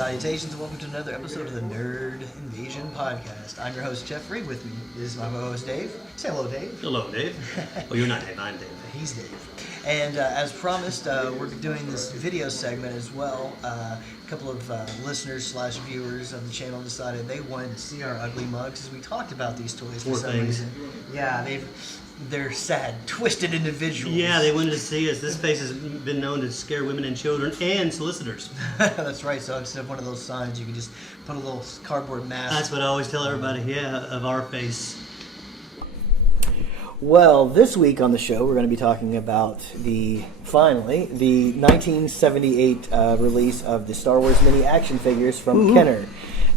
Salutations and welcome to another episode of the Nerd Invasion Podcast. I'm your host, Jeffrey. With me is my co-host, Dave. Say hello, Dave. Hello, Dave. Well, you're not Dave. I'm Dave. He's Dave. And as promised, we're doing this video segment as well. A couple of listeners slash viewers of the channel decided they wanted to see our ugly mugs as we talked about these toys for some reason. Yeah, they're sad, twisted individuals. Yeah, they wanted to see us. This face has been known to scare women and children and solicitors. That's right. So instead of one of those signs, you can just put a little cardboard mask. That's what I always tell everybody, of our face. Well, this week on the show, we're going to be talking about the 1978 release of the Star Wars mini action figures from Kenner.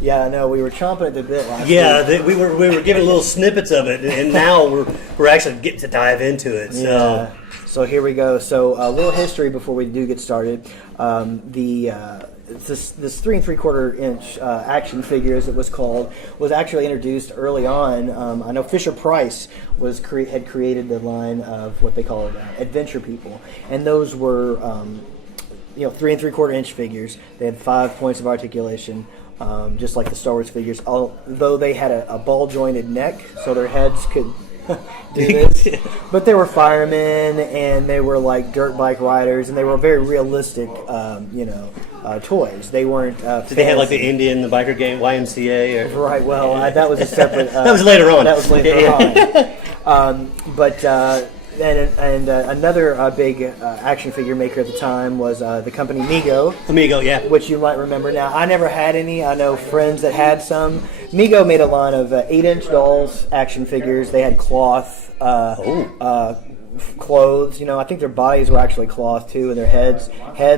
Yeah, I know. We were chomping at the bit last week. We were giving little snippets of it, and now we're actually getting to dive into it. So. Yeah. So here we go. So a little history before we do get started. This 3 3/4 inch action figure, as it was called, was actually introduced early on. I know Fisher Price had created the line of what they call adventure people, and those were 3 3/4 inch figures. They had 5 points of articulation. Just like the Star Wars figures, although they had a ball-jointed neck, so their heads could do this. But they were firemen, and they were like dirt bike riders, and they were very realistic, toys. They weren't. Did they have like the Indian, the biker gang, YMCA? Or? Right. Well, that was a separate. That was later on. That was later on. And another big action figure maker at the time was the company Mego. Amigo, yeah. Which you might remember. Now, I never had any. I know friends that had some. Mego made a line of 8-inch dolls action figures. They had cloth clothes. I think their bodies were actually cloth too, and their heads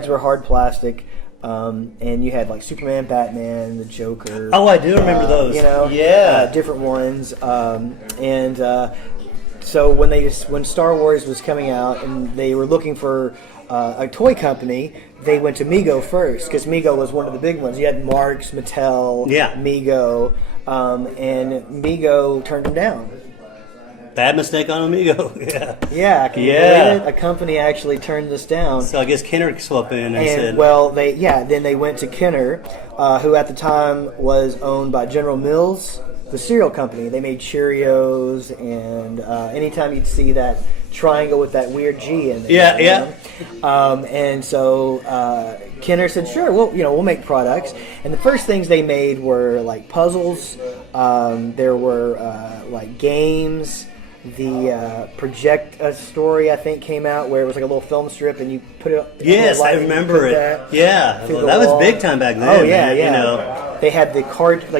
were hard plastic. And you had like Superman, Batman, the Joker. Oh, I do remember those. Different ones. So when Star Wars was coming out and they were looking for a toy company, they went to Mego first because Mego was one of the big ones. You had Marx, Mattel, Mego, and Mego turned them down. Bad mistake on Amigo. A company actually turned this down. So I guess Kenner swept in and said... Well, then they went to Kenner, who at the time was owned by General Mills, the cereal company. They made Cheerios, and anytime you'd see that triangle with that weird G in it. And so Kenner said, sure, we'll make products. And the first things they made were like puzzles. There were like games. The Project Story, I think, came out where it was like a little film strip, and you put it. Yes, I remember it. That was big time back then. Oh yeah. They had the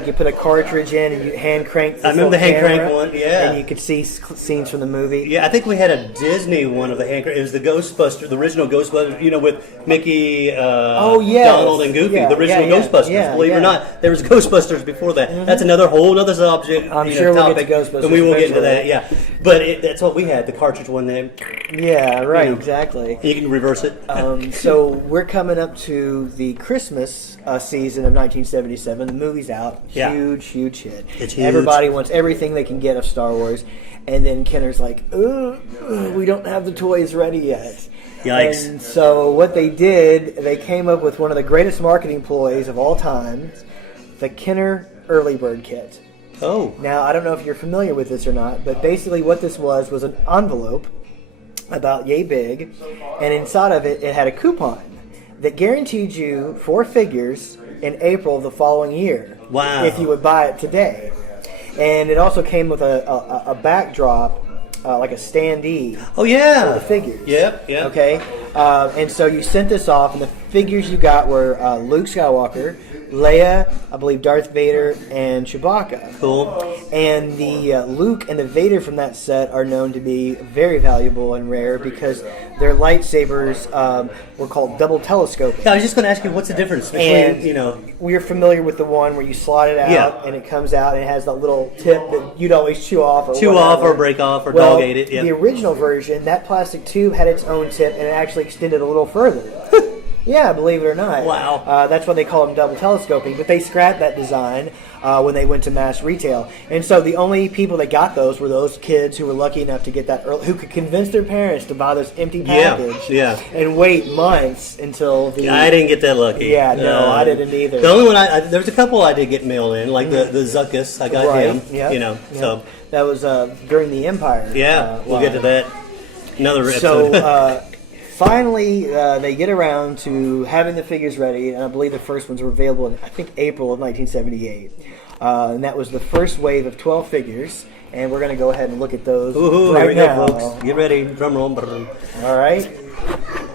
you put a cartridge in and you hand crank. I remember the hand crank one. Yeah, and you could see scenes from the movie. Yeah, I think we had a Disney one of the hand crank. It was the Ghostbusters, the original Ghostbusters. With Mickey, Donald, and Goofy. The original Ghostbusters. Believe it or not, there was Ghostbusters before that. Mm-hmm. That's another whole other subject. I'm sure we'll get to Ghostbusters, and we will get into that. Yeah. But that's what we had, the cartridge one there. Yeah, right, exactly. You can reverse it. So we're coming up to the Christmas season of 1977. The movie's out. Huge hit. It's huge. Everybody wants everything they can get of Star Wars. And then Kenner's like, we don't have the toys ready yet. Yikes. And so what they did, they came up with one of the greatest marketing ploys of all time, the Kenner Early Bird Kit. Oh. Now, I don't know if you're familiar with this or not, but basically what this was an envelope about yay big, and inside of it, it had a coupon that guaranteed you 4 figures in April of the following year. Wow. If you would buy it today. And it also came with a backdrop, like a standee. Oh, yeah. For the figures. Yep. Okay? And so you sent this off, and the figures you got were Luke Skywalker, Leia, I believe Darth Vader, and Chewbacca. Cool. And the Luke and the Vader from that set are known to be very valuable and rare because their lightsabers were called double telescoping. Yeah, I was just going to ask you, what's the difference between, We're familiar with the one where you slide it out and it comes out and it has that little tip that you'd always chew off or break off or dog ate it. The original version, that plastic tube had its own tip and it actually extended a little further. Yeah, believe it or not. Wow. That's why they call them double telescoping. But they scrapped that design when they went to mass retail. And so the only people that got those were those kids who were lucky enough to get that early, who could convince their parents to buy this empty package and wait months until the... I didn't get that lucky. Yeah, no, I didn't either. The only one, there's a couple I did get mailed in, like the Zuckus. I got him, so... That was during the Empire. Yeah, we'll get to that. Another episode. So... Finally, they get around to having the figures ready, and I believe the first ones were available in, I think, April of 1978. And that was the first wave of 12 figures, and we're going to go ahead and look at those right now. Folks. Get ready. Drum roll. All right.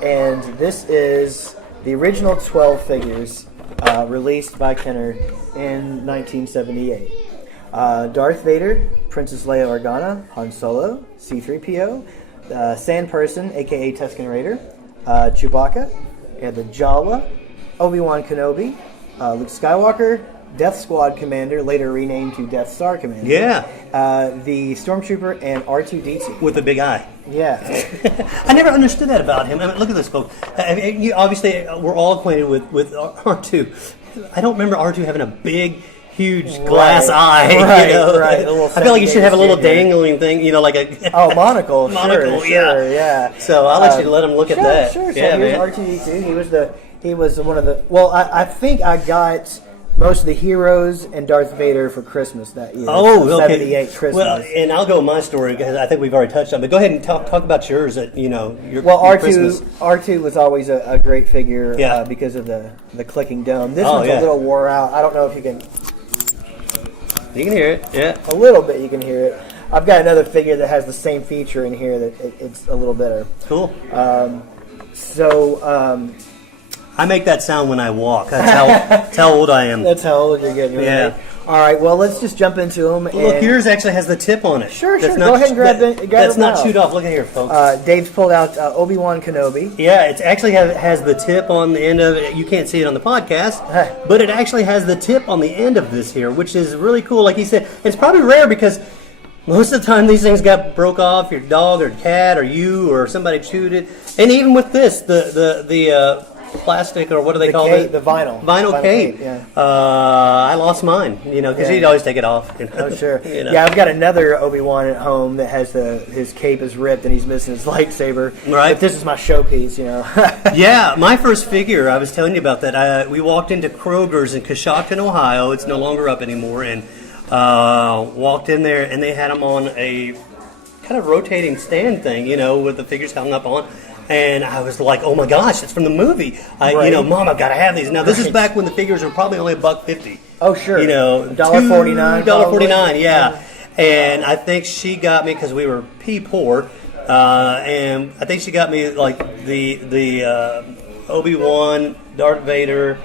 And this is the original 12 figures released by Kenner in 1978. Darth Vader, Princess Leia Organa, Han Solo, C-3PO, Sand Person, a.k.a. Tusken Raider, Chewbacca, and the Jawa, Obi-Wan Kenobi, Luke Skywalker, Death Squad Commander, later renamed to Death Star Commander. Yeah. The Stormtrooper, and R2-D2. With a big eye. Yeah. I never understood that about him. I mean, look at this, folks. Obviously, we're all acquainted with R2. I don't remember R2 having a big... huge glass eye. Right. I feel like you should have a little dangling thing, like a... monocle. Monocle, sure, yeah. So I'll let you let him look at that. Sure, yeah, man. R2-D2. He was one of the... Well, I think I got most of the heroes and Darth Vader for Christmas that year. Oh, okay. 78 Christmas. Well, and I'll go with my story because I think we've already touched on it. But go ahead and talk about yours. Your Christmas. R2 was always a great figure because of the clicking dome. This one's a little wore out. I don't know if you can... You can hear it, yeah. A little bit you can hear it. I've got another figure that has the same feature in here that it's a little better. Cool. I make that sound when I walk. That's how old I am. That's how old you're getting. Yeah. Right? All right, well, let's just jump into them. Look, yours actually has the tip on it. Sure. Go ahead and grab it. That's not chewed off. Look at here, folks. Dave's pulled out Obi-Wan Kenobi. Yeah, it actually has the tip on the end of it. You can't see it on the podcast, but it actually has the tip on the end of this here, which is really cool. Like he said, it's probably rare because most of the time these things got broke off. Your dog or cat or you or somebody chewed it. And even with this, the plastic, or what do they call it? The vinyl. Vinyl cape. Yeah. I lost mine, because he'd always take it off. Oh, sure. Yeah, I've got another Obi-Wan at home that has his cape is ripped and he's missing his lightsaber. Right. But this is my showpiece, Yeah, my first figure, I was telling you about that. We walked into Kroger's in Coshocton, Ohio. It's no longer up anymore. And walked in there, and they had them on a kind of rotating stand thing, with the figures hung up on. And I was like, "Oh my gosh, it's from the movie!" Mom, I've got to have these. Now, this is back when the figures were probably only $1.50. Oh, sure. $1.49. $1.49, yeah. And I think she got me because we were pea poor, and I think she got me like the Obi-Wan, Darth Vader,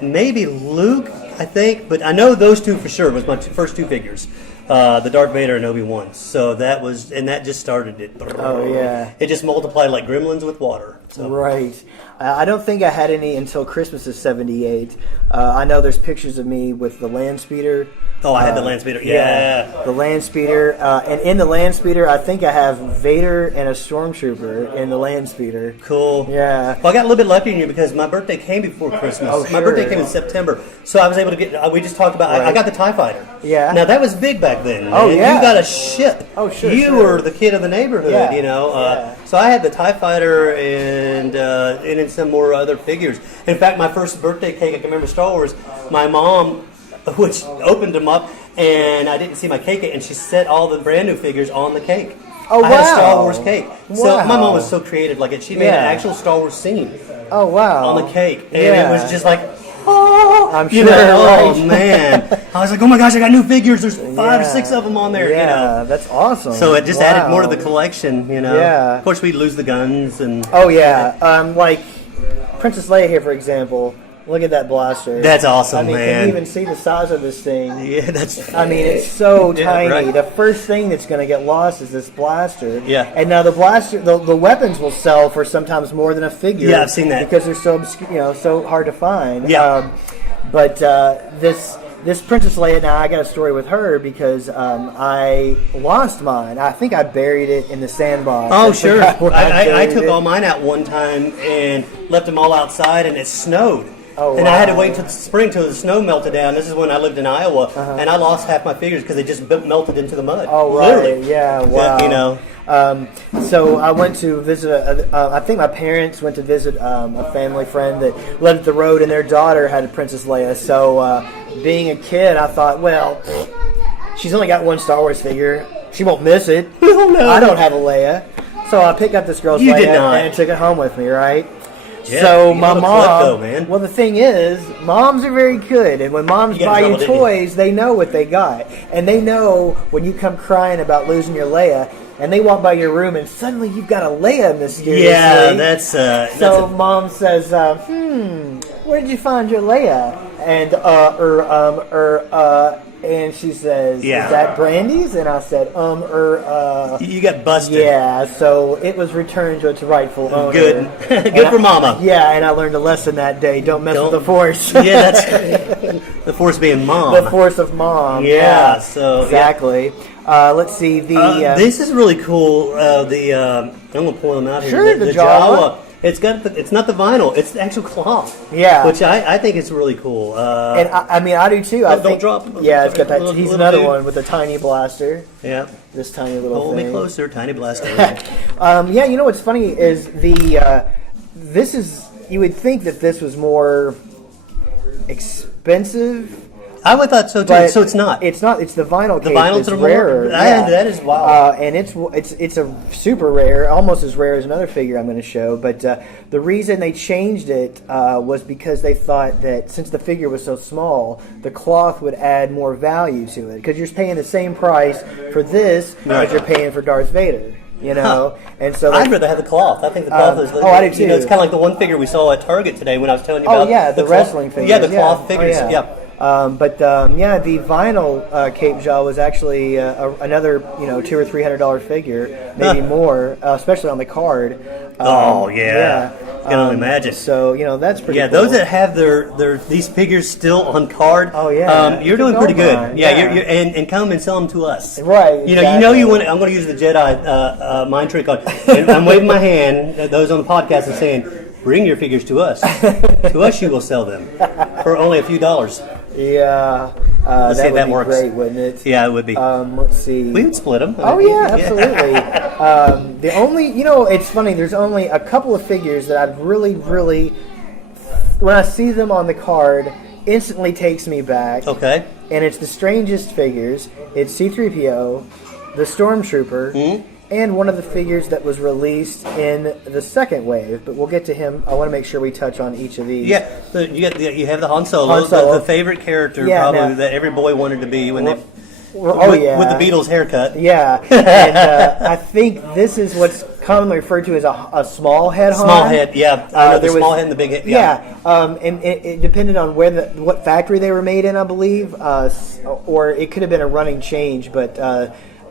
maybe Luke. I think, but I know those two for sure was my first two figures. The Darth Vader and Obi-Wan. So that just started it. Oh, yeah. It just multiplied like gremlins with water. So. Right. I don't think I had any until Christmas of '78. I know there's pictures of me with the land speeder. Oh, I had the land speeder. Yeah. The land speeder. And in the land speeder, I think I have Vader and a stormtrooper in the land speeder. Cool. Yeah. Well, I got a little bit lucky in you because my birthday came before Christmas. Oh, sure. My birthday came in September. So I was able to get, we just talked about, I got the TIE Fighter. Yeah. Now, that was big back then. Oh, yeah. You got a ship. Oh, sure. You were the kid of the neighborhood, Yeah. So I had the TIE Fighter and then some more other figures. In fact, my first birthday cake, I can remember Star Wars, my mom, which opened them up, and I didn't see my cake, and she set all the brand new figures on the cake. Oh, wow. I had a Star Wars cake. So Wow. my mom was so creative. Like, she made an actual Star Wars scene Oh, wow. on the cake. And it was just like, oh, I'm sure. Oh, Right. man. I was like, oh my gosh, I got new figures. There's 5 or 6 of them on there. Yeah, that's awesome. So it just added more to the collection, Yeah. Of course, we'd lose the guns. And Oh, yeah. Like Princess Leia here, for example. Look at that blaster. That's awesome, man. man. Can you even see the size of this thing? Yeah, that's... I mean, it's so tiny. Right. The first thing that's going to get lost is this blaster. Yeah. And now the blaster, the weapons will sell for sometimes more than a figure. Yeah, I've seen that. Because they're so obscure, so hard to find. Yeah. But this this Princess Leia, now I got a story with her because I lost mine. I think I buried it in the sandbox. Oh, sure. I took all mine out one time and left them all outside, and it snowed. Oh, and wow. I had to wait till the spring till the snow melted down. This is when I lived in Iowa, and I lost half my figures because they just melted into the mud. Oh, right. Literally. Yeah, wow. You know. So I went to visit, I think my parents went to visit a family friend that lived up the road, and their daughter had a Princess Leia. So being a kid, I thought, well, she's only got one StarArs figure. She won't miss it. Oh, no. I don't have a Leia. So I picked up this girl's You Leia did not. and took it home with me, right? Yeah, So you my have a mom, klepto, man. well, the thing is, moms are very good, and when moms You got buy in you trouble, didn't you? toys, they know what they got, and they know when you come crying about losing your Leia, and they walk by your room, and suddenly you've got a Leia mysteriously. Yeah, that's So mom says, where did you find your Leia? And she says, Yeah. is that Brandy's? And I said, you got busted. yeah, so it was returned to its rightful owner. Good. Good for Mama. Yeah, and I learned a lesson that day. Don't mess with the Force. Yeah, that's the Force being Mom. The Force of Mom. Yeah, so exactly. Let's see this is really cool. I'm gonna pull them out here. Sure, the Jawa. It's not the vinyl. It's the actual cloth. Yeah, which I think is really cool. And I mean, I do too. I don't think. drop. Yeah, it's got that. Little- He's little another dude. one with a tiny blaster. Yeah, This tiny little hold thing. me closer, tiny blaster. Yeah, you know what's funny is this is. You would think that this was more expensive. I would thought so too. But So it's not. It's not. It's the vinyl case. The vinyls it's are more- rarer. that is wild. And it's a super rare, almost as rare as another figure I'm going to show. But the reason they changed it was because they thought that since the figure was so small, the cloth would add more value to it. Because you're paying the same price for this as you're paying for Darth Vader. You know, and so I'd rather have the cloth. I think the cloth is. oh, I do too. You know, it's kind of like the one figure we saw at Target today when I was telling you about. Oh yeah, the cloth- wrestling figures. Yeah, the cloth figures. Oh, yeah. The vinyl Cape Jaw was actually another $200 or $300 figure, maybe more, especially on the card. I can only imagine. So that's pretty. Yeah, cool. those that have their these figures still on card. Oh, yeah. you're doing pretty good. Mine, Yeah, yeah. You're, and come and sell them to us. Right. You know you want. I'm going to use the Jedi mind trick on. And I'm waving my hand. Those on the podcast and saying, "Bring your figures to us. To us, you will sell them for only a few dollars." Yeah. Let's see that if would that be works. great, wouldn't it? Yeah, it would be. Let's see. We would split them. Oh yeah, absolutely. The only, it's funny. There's only a couple of figures that I've really, when I see them on the card, instantly takes me back. Okay. And it's the strangest figures. It's C-3PO, the Stormtrooper, and one of the figures that was released in the second wave. But we'll get to him. I want to make sure we touch on each of these. Yeah, you have the Han Solo, Han Solo. The favorite character Yeah, probably now- that every boy wanted to be when they. Oh, yeah. With the Beatles haircut. Yeah, and I think this is what's commonly referred to as a small head Han. Small head, yeah. I know the there small was- head and the big head. Yeah, and it depended on what factory they were made in, I believe, or it could have been a running change. But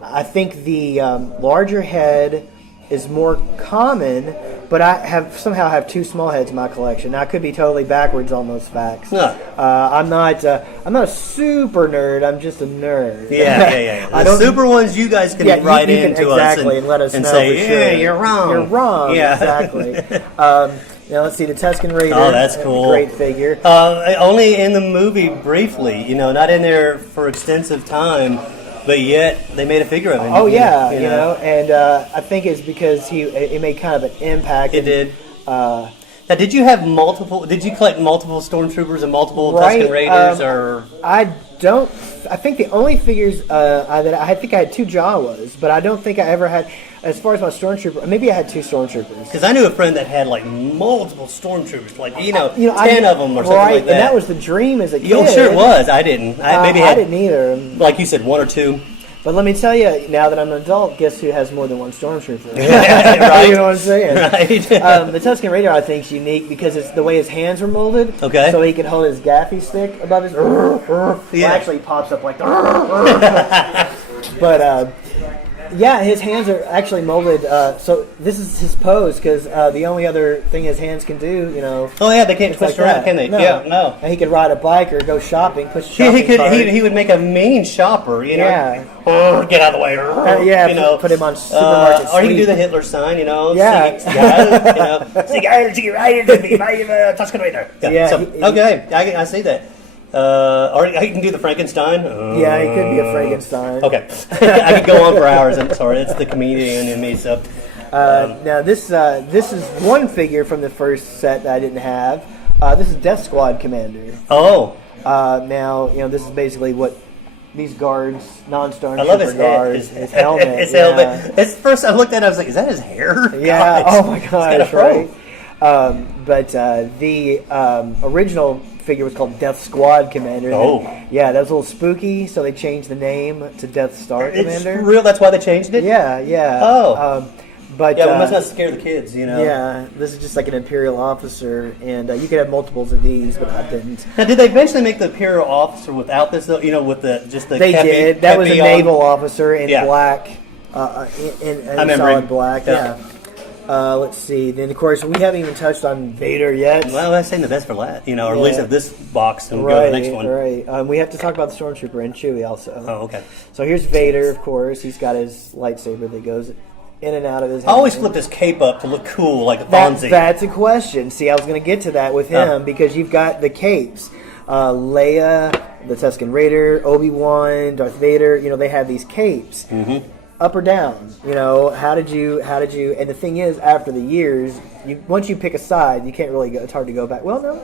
I think the larger head is more common, but I somehow have two small heads in my collection. Now, I could be totally backwards on those facts. No. I'm not a super nerd. I'm just a nerd. Yeah. I The don't- super ones you guys can write you can into us exactly, and let us and know say, for sure. yeah, you're wrong. You're wrong. Yeah. Exactly. Now let's see the Tusken Raider. Oh, that's cool. Great figure. Only in the movie briefly, not in there for extensive time, but yet they made a figure of him. Oh yeah, and I think it's because it made kind of an impact. It did. Now, did you have multiple? Did you collect multiple Stormtroopers and multiple Tusken Raiders, or? I don't. I think the only figures I think I had two Jawas, but I don't think I ever had. As far as my Stormtrooper, maybe I had two Stormtroopers. Because I knew a friend that had like multiple Stormtroopers, like 10 of them or something right, like that. And that was the dream as a kid. Oh, sure it was. I didn't. I didn't either. Like you said, one or two. But let me tell you, now that I'm an adult, guess who has more than one Stormtrooper? Right. You know what I'm saying? Right. The Tusken Raider, I think, is unique because it's the way his hands were molded. Okay. So he could hold his gaffy stick above his. Well, Yeah. actually, he pops up like. But Yeah, his hands are actually molded. So this is his pose because the only other thing his hands can do, Oh yeah, they can't twist around, can they? No. Yeah, no. And he could ride a bike or go shopping, push a shopping cart. He would make a mean shopper, Yeah. Get out of the way. Put him on supermarket or he can do sweep. the Hitler sign, Yeah. I see that. Or he can do the Frankenstein. Yeah, he could be a Frankenstein. Okay, I could go on for hours. I'm sorry, it's the comedian in me. So now this is one figure from the first set that I didn't have. This is Death Squad Commander. Oh, now this is basically what these guards, non-stormtrooper I love his guards, head. his helmet. His helmet. At first, I looked at it, I was like, "Is that his hair?" Yeah. Gosh, oh my gosh! Right. But the original figure was called Death Squad Commander. Oh. Yeah, that was a little spooky, so they changed the name to Death Star Commander. It's real. That's why they changed it. Yeah. Oh. But yeah, we must not scare the kids, Yeah, this is just like an Imperial officer, and you could have multiples of these, but I didn't. Now, did they eventually make the Imperial officer without this, though? With the They did. That was a naval officer in black, in solid black. Yeah. Let's see. Then, of course, we haven't even touched on Vader yet. Well, that's saying the best for last, or at least of this box, and we'll go to the next one. Right. We have to talk about the Stormtrooper and Chewie also. Oh, okay. So here's Vader, of course. He's got his lightsaber that goes in and out of his hand. I always flip his cape up to look cool, like a Fonzie. That's a question. See, I was going to get to that with him because you've got the capes. Leia, the Tusken Raider, Obi-Wan, Darth Vader, they have these capes. Mm-hmm. Up or down, how did you, and the thing is, after the years, once you pick a side, you can't really go, it's hard to go back. Well, no,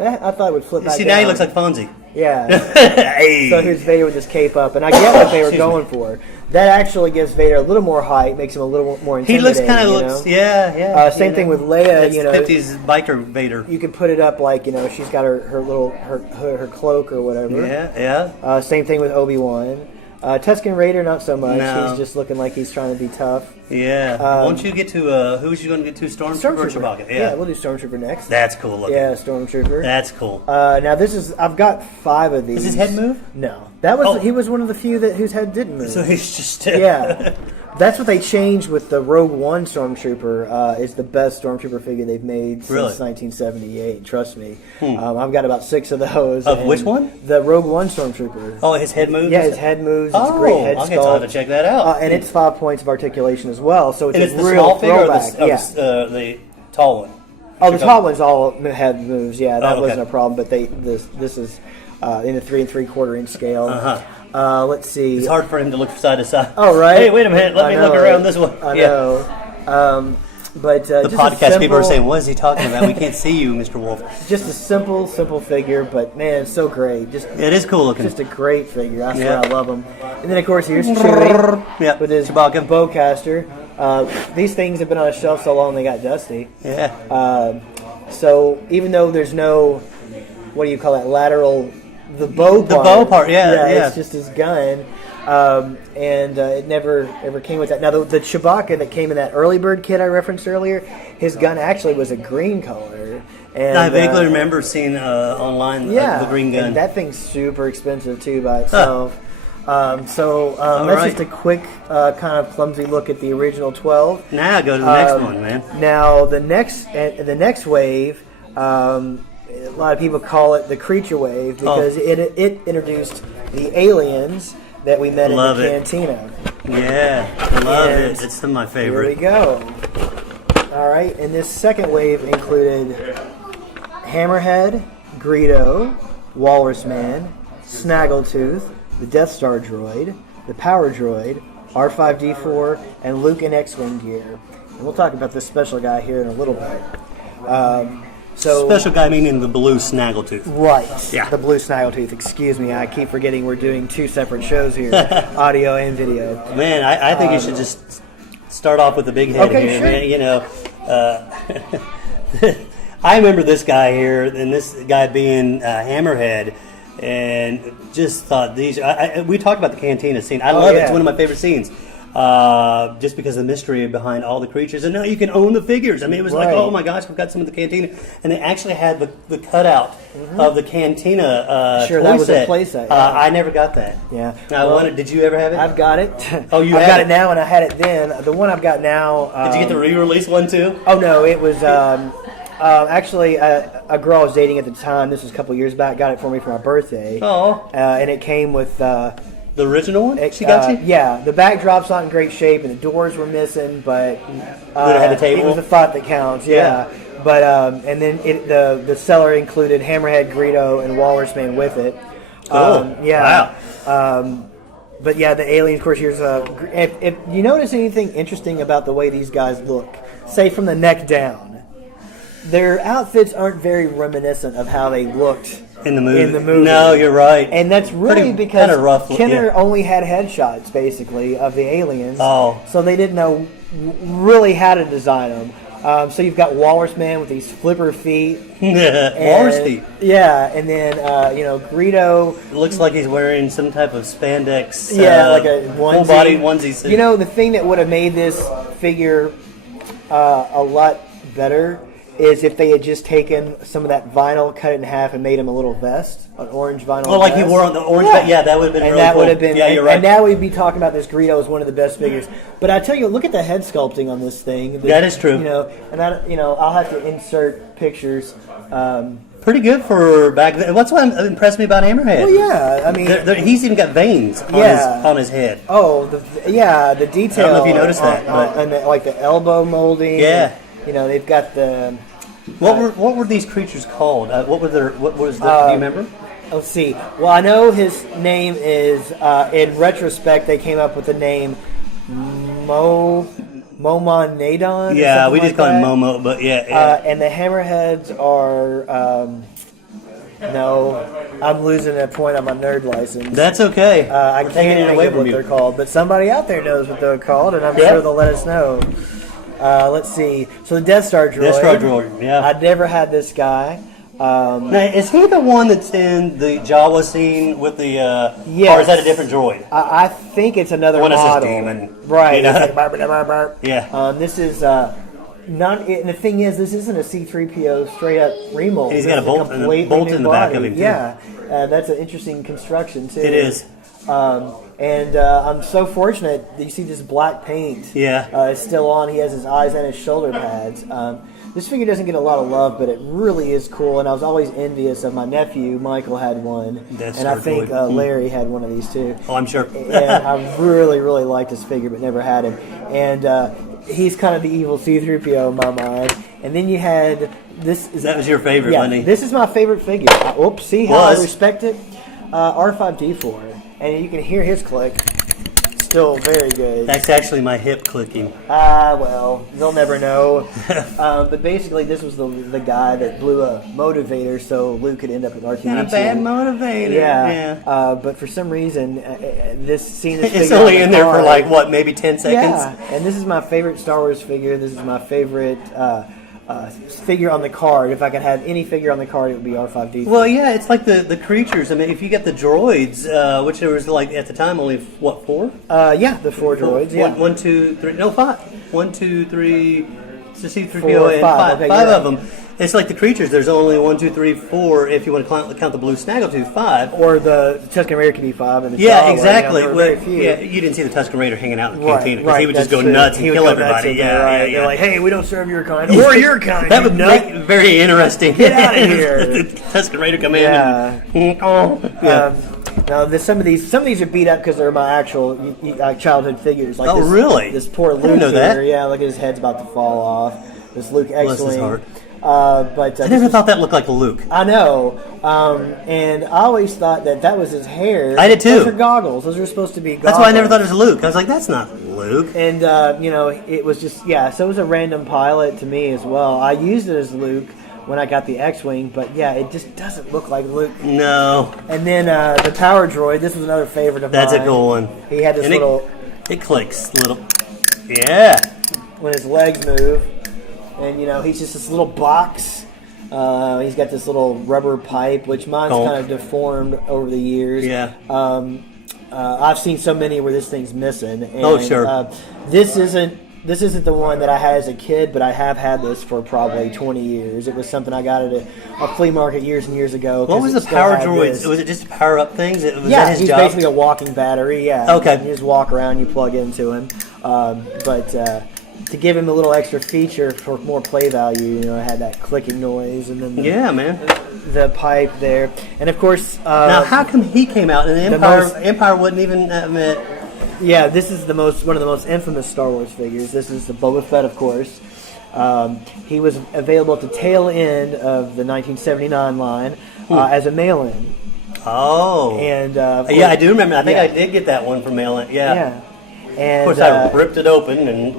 I thought it would flip back See, down. now he looks like Fonzie. Yeah. Hey. So here's Vader with his cape up, and I get what they were going for. That actually gives Vader a little more height, makes him a little more intimidating. He looks yeah. Same thing with Leia. It's 50s biker Vader. You can put it up like she's got her little her cloak or whatever. Yeah. Same thing with Obi-Wan. Tusken Raider, not so much. No. He's just looking like he's trying to be tough. Yeah. Won't you get to who's you going to get to? Stormtrooper or Chewbacca? Yeah, we'll do Stormtrooper next. That's cool looking. Yeah, Stormtrooper. That's cool. Now I've got 5 of these. Does his head move? No. That was he was one of the few whose head didn't move. So he's just yeah. That's what they changed with the Rogue One Stormtrooper. It's the best Stormtrooper figure they've made since 1978. Trust me. I've got about 6 of those. Of which one? The Rogue One Stormtrooper. Oh, his head moves? Yeah, his head moves. It's a great head sculpt. I'll have to check that out. And it's 5 points of articulation as well. So it's and a real throwback. The tall one? Oh, the tall ones all had moves. Yeah, that okay. wasn't a problem. But this is in the 3 3/4 inch scale. Let's see. It's hard for him to look side to side. Oh, right. Hey, wait a minute. Let me look around this way. I know. But the just podcast people are saying, "What is he talking about? We can't see you, Mr. Wolf." Just a simple figure, but man, it's so great. It is cool looking. Just a great figure. I swear, I love him. And then of course here's Chewie with his Chewbacca bowcaster. These things have been on a shelf so long they got dusty. Yeah. So even though there's no, what do you call that, lateral, the bow part. The bow part, yeah. It's just his gun. And it never ever came with that. Now the Chewbacca that came in that early bird kit I referenced earlier, his gun actually was a green color. And I vaguely remember seeing online the green gun. And that thing's super expensive too by itself. That's just a quick kind of clumsy look at the original 12. Now go to the next one, man. Now the next wave. A lot of people call it the creature wave because it introduced the aliens that we met in the cantina. Yeah, love it. It's some of my favorite. Here we go. All right, and this second wave included Hammerhead, Greedo, Walrus Man, Snaggletooth, the Death Star droid, the Power Droid, R5-D4, and Luke in X-Wing gear. And we'll talk about this special guy here in a little bit. Special guy meaning the blue Snaggletooth. Right. Yeah. The blue Snaggletooth. Excuse me. I keep forgetting we're doing 2 separate shows here, audio and video. Man, I think you should just start off with the big head here. Sure. Man, I remember this guy here, and this guy being Hammerhead, and just thought these. We talked about the cantina scene. I love it. It's one of my favorite scenes. just because of the mystery behind all the creatures. And now you can own the figures. I mean, it was like, oh my gosh, we've got some of the Cantina. And they actually had the cutout of the Cantina Sure, toy that was set. a play set. I never got that. Yeah. Now, Well, did you ever have it? I've got it. Oh, you I've have got it? it now, and I had it then. The one I've got now. Did you get the re-release one too? Oh no, it was actually a girl I was dating at the time. This was a couple years back. Got it for me for my birthday. Oh. And it came with The original one? She got you? Yeah, the backdrop's not in great shape, and the doors were missing, but Did it have a table? it was the thought that counts. Yeah. But and then the seller included Hammerhead, Greedo, and Walrus Man with it. Cool. Yeah. Wow. But yeah, the aliens. Of course, here's if you notice anything interesting about the way these guys look, say from the neck down, their outfits aren't very reminiscent of how they looked in the movie. No, you're right. And that's really Pretty- because kinda rough, Kenner only had headshots, basically, of the aliens. Oh. So they didn't know really how to design them. So you've got Walrus Man with these flipper feet. Walrus feet. Yeah, and then, Greedo. It looks like he's wearing some type of spandex. Like a onesie. Full body onesie suit. You know, the thing that would have made this figure a lot better is if they had just taken some of that vinyl, cut it in half, and made him a little vest, an orange vinyl Oh, like he vest. wore on the orange vest? Yeah, that would have been And really that cool. would have been, yeah, you're right. and now we'd be talking about this Greedo as one of the best figures. But I tell you, look at the head sculpting on this thing. That is true. You know, and I'll have to insert pictures. Pretty good for back then. What's what impressed me about Hammerhead? Well, yeah, I mean, He's even got veins on his head. Oh, the detail. I don't know if you noticed that, and like the elbow molding. Yeah. And, they've got the. What were these creatures called? What was do you remember? Let's see. Well, I know his name is. In retrospect, they came up with the name Momonadon. Yeah, we just call him Momo, but yeah. And the hammerheads are. No, I'm losing a point on my nerd license. That's okay. I We're taking can't it think away of from what you. they're called, but somebody out there knows what they're called, and I'm sure they'll let us know. Let's see. So the Death Star droid. Death Star droid, yeah. I'd never had this guy. Now, is he the one that's in the Jawa scene with the? Yes. Or is that a different droid? I think it's another One that says model. demon. Right. You know? It's like, bark, bark, bark. Yeah. This is not. And the thing is, this isn't a C-3PO straight up remold. He's got a This is bolt completely in new the back body. of him, too. Yeah. That's an interesting construction too. It is. And I'm so fortunate that you see this black paint. Yeah. Is still on. He has his eyes and his shoulder pads. This figure doesn't get a lot of love, but it really is cool. And I was always envious of my nephew. Michael had one, That's and I so think cool. Larry had one of these too. Oh, I'm sure. And I really, really liked this figure, but never had him. And he's kind of the evil C-3PO in my mind. And then you had this. That was your favorite, yeah, wasn't he? this is my favorite figure. Oops, see how I Was. respect it? R5D4, and you can hear his click. Still very good. That's actually my hip clicking. Well, they'll never know. But basically, this was the guy that blew a motivator so Luke could end up with R2D2. Not a bad motivator. Yeah. But for some reason, this figure It's on only the in there for card- maybe 10 seconds? Yeah, and this is my favorite Star Wars figure. This is my favorite figure on the card. If I could have any figure on the card, it would be R5D4. Well, yeah, it's like the creatures. I mean, if you get the droids, which there was at the time only four? Yeah, the four droids. Yeah, One, two, three. No, five. 1, 2, 3. It's the C-3PO Four, and five. five. Okay, Five you're of them. It's like the creatures. There's only 1, 2, 3, 4. If you want to count the blue snaggletooth, 5. or the Tusken Raider could be 5. And the Yeah, Jawa, exactly. there are Well, very few. yeah, you didn't see the Tusken Raider hanging out in the Right, cantina because he would just that's go true. nuts and He would kill go nuts everybody. in Yeah, there, right. yeah. They're like, hey, we don't serve your kind or your kind. That would you make nut. it very interesting. Get outta here. The Tusken Raider come Yeah. in. And, yeah. Now, some of these are beat up because they're my actual childhood figures. Like Oh, this, really? This poor Luke didn't know that. here. Yeah, look at his head's about to fall off. This Luke Bless his X-wing. heart. But I never thought that looked like a Luke. I know, and I always thought that was his hair. I did too. Those are goggles. Those are supposed to be goggles. That's why I never thought it was Luke. I was like, that's not Luke. And it was just so it was a random pilot to me as well. I used it as Luke when I got the X-wing, but yeah, it just doesn't look like Luke. No. And then the Power Droid. This was another favorite of That's mine. a cool one. He had this And little It clicks a little. Yeah. when his legs move, and he's just this little box. He's got this little rubber pipe, which mine's Cool. kind of deformed over the years. Yeah. I've seen so many where this thing's missing. And, oh, sure. This isn't the one that I had as a kid, but I have had this for probably 20 years. It was something I got at a flea market years and years ago. What was the power droid? Was it just to power up things? Was that his he's job? Basically a walking battery. Yeah. Okay. You just walk around, you plug into him. But to give him a little extra feature for more play value, I had that clicking noise and then the pipe there, and of course. Now, how come he came out and Empire wouldn't even admit? Yeah, this is one of the most infamous Star Wars figures. This is the Boba Fett, of course. He was available at the tail end of the 1979 line as a mail-in. Oh. And I do remember. I think I did get that one from mail-in. Yeah. And, of course, I ripped it open, and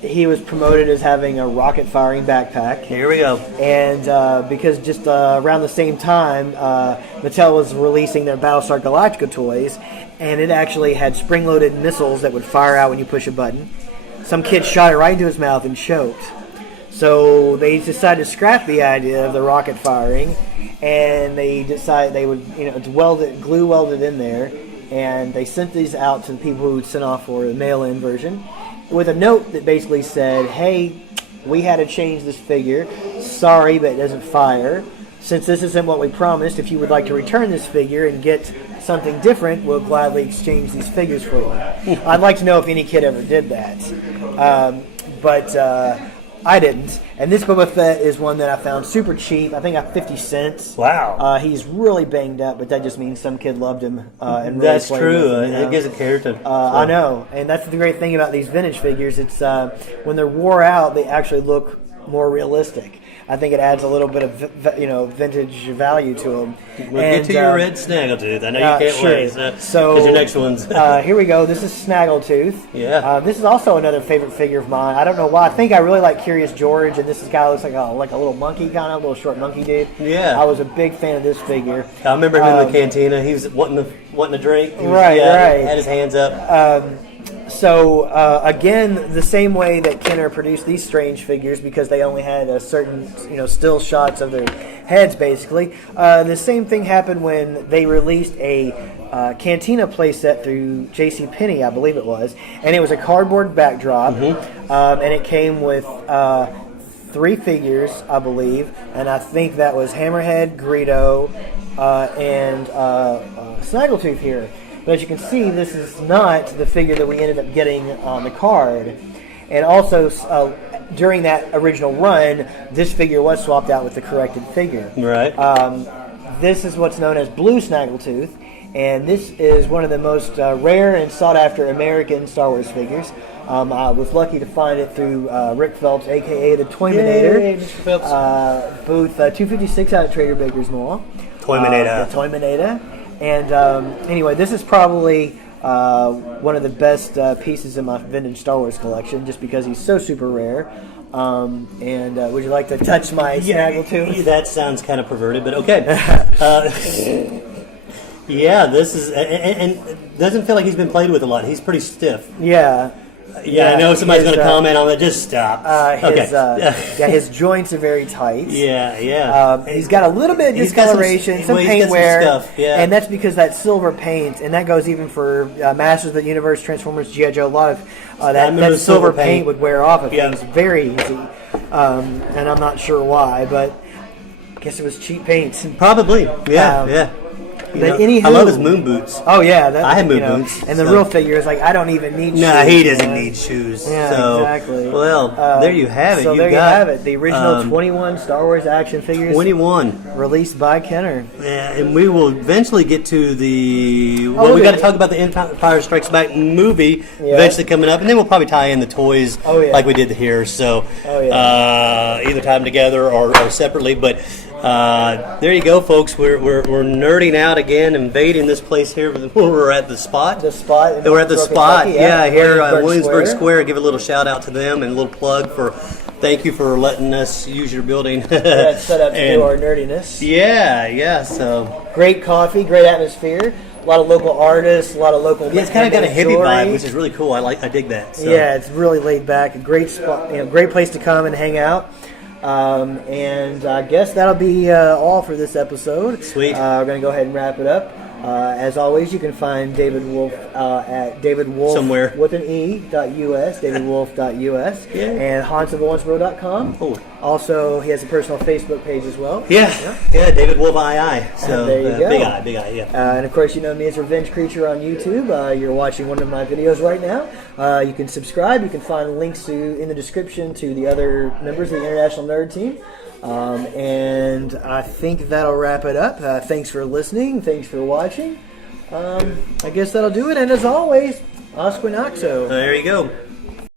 he was promoted as having a rocket-firing backpack. Here we go. And because just around the same time, Mattel was releasing their Battlestar Galactica toys, and it actually had spring-loaded missiles that would fire out when you push a button. Some kid shot it right into his mouth and choked. So they decided to scrap the idea of the rocket firing, and they decided they would, it's glue welded in there. And they sent these out to the people who would send off for the mail-in version with a note that basically said, hey, we had to change this figure. Sorry, but it doesn't fire. Since this isn't what we promised, if you would like to return this figure and get something different, we'll gladly exchange these figures for you. I'd like to know if any kid ever did that. But I didn't. And this Boba Fett is one that I found super cheap. I think at 50 cents. Wow. He's really banged up, but that just means some kid loved him. And really that's true. It gives a character. I know. And that's the great thing about these vintage figures. It's when they're wore out, they actually look more realistic. I think it adds a little bit of vintage value to them. We'll get to your red snaggletooth. I know you can't wait. So your next one's here we go. This is Snaggletooth. Yeah. This is also another favorite figure of mine. I don't know why. I think I really like Curious George, and this guy looks like a little monkey, kind of a little short monkey dude. Yeah. I was a big fan of this figure. I remember him in the cantina. He was wanting a drink. Right. Had his hands up. So, again, the same way that Kenner produced these strange figures because they only had a certain, still shots of their heads, basically. The same thing happened when they released a Cantina playset through JCPenney, I believe it was. And it was a cardboard backdrop. And it came with 3 figures, I believe. And I think that was Hammerhead, Greedo, and Snaggletooth here. But as you can see, this is not the figure that we ended up getting on the card. And also, during that original run, this figure was swapped out with the corrected figure. Right. This is what's known as Blue Snaggletooth, and this is one of the most rare and sought-after American Star Wars figures. I was lucky to find it through Rick Phelps, a.k.a. the Toyminator. Yay, Mr. Phelps. Booth 256 out at Trader Baker's Mall. Toyminator. The Toyminator. And anyway, this is probably one of the best pieces in my vintage Star Wars collection, just because he's so super rare. And would you like to touch my Snaggletooth? That sounds kind of perverted, but okay. This is, and it doesn't feel like he's been played with a lot. He's pretty stiff. Yeah. I know somebody's going to comment on that. Just stop. His joints are very tight. He's got a little bit of discoloration, some paint wear, and that's because that silver paint, and that goes even for Masters of the Universe, Transformers, G.I. Joe. A lot of that silver paint would wear off of things very easy, and I'm not sure why, but I guess it was cheap paint. Probably, Anywho, I love his moon boots. Oh yeah, I had moon boots. And the real figure is like, I don't even need shoes. No, he doesn't need shoes. Yeah, exactly. Well, there you have it. So there you have it. The original 21 Star Wars action figures. 21. Released by Kenner. Yeah, and we will eventually get to the... we got to talk about the Empire Strikes Back movie eventually coming up, and then we'll probably tie in the toys like we did here. So either tie them together or separately, but... there you go, folks. We're nerding out again, invading this place here. We're at the spot. We're at the spot. Here at Williamsburg Square. Give a little shout out to them and a little plug for. Thank you for letting us use your building. Set up to do our nerdiness. So great coffee, great atmosphere. A lot of local artists, a lot of local. It's kind of got a hippie vibe, which is really cool. I dig that. So. Yeah, it's really laid back. A great spot. Great place to come and hang out. And I guess that'll be all for this episode. Sweet. We're going to go ahead and wrap it up. As always, you can find David Wolf at David Wolf somewhere with an E.us, davidwolf.us, and hauntsofowensboro.com. Oh. Also, he has a personal Facebook page as well. Yeah, David Wolf II. So there you go. Big eye, yeah. And of course, you know me as Revenge Creature on YouTube. You're watching one of my videos right now. You can subscribe. You can find links in the description to the other members of the International Nerd Team. And I think that'll wrap it up. Thanks for listening. Thanks for watching. I guess that'll do it. And as always, OSQUINOXO. There you go.